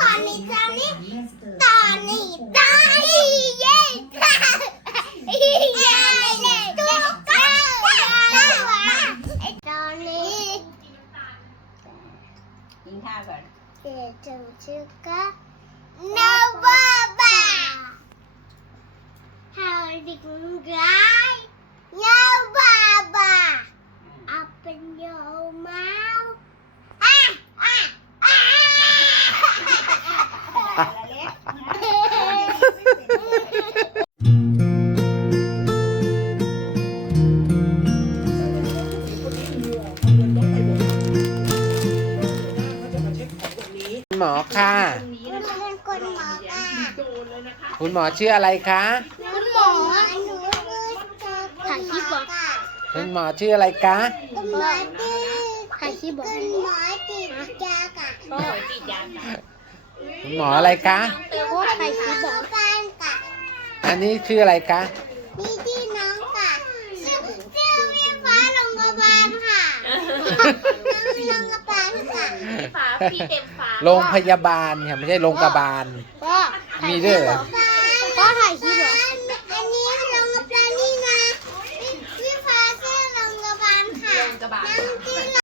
ตอนนี้ตอนนี้ตอนนี้ Haggard. No Baba. Holding guy. No Baba. Open your mouth. Ah, ah, ah. หมอค่ะ คุณหมอคุณหมอค่ะคุณหมอชื่ออะไรคะ คุณหมอหนูคือถ่ายคลิปเหรอคุณหมอชื่ออะไรคะ คุณหมอชื่อถ่ายคลิปเหรอคุณหมอติดยาค่ะคุณหมออะไรคะโอ้ถ่ายคลิปเหรอการค่ะ อันนี้ชื่ออะไรคะ นี่ที่น้องค่ะชื่อชื่อพี่ฟ้าโรงพยาบาลค่ะน้องโรงพยาบาลค่ะ ฟ้าพี่เต็มฟ้า โรงพยาบาลค่ะไม่ใช่โรงพยาบาล พ่อมีด้วยเหรอ พ่อถ่ายคลิป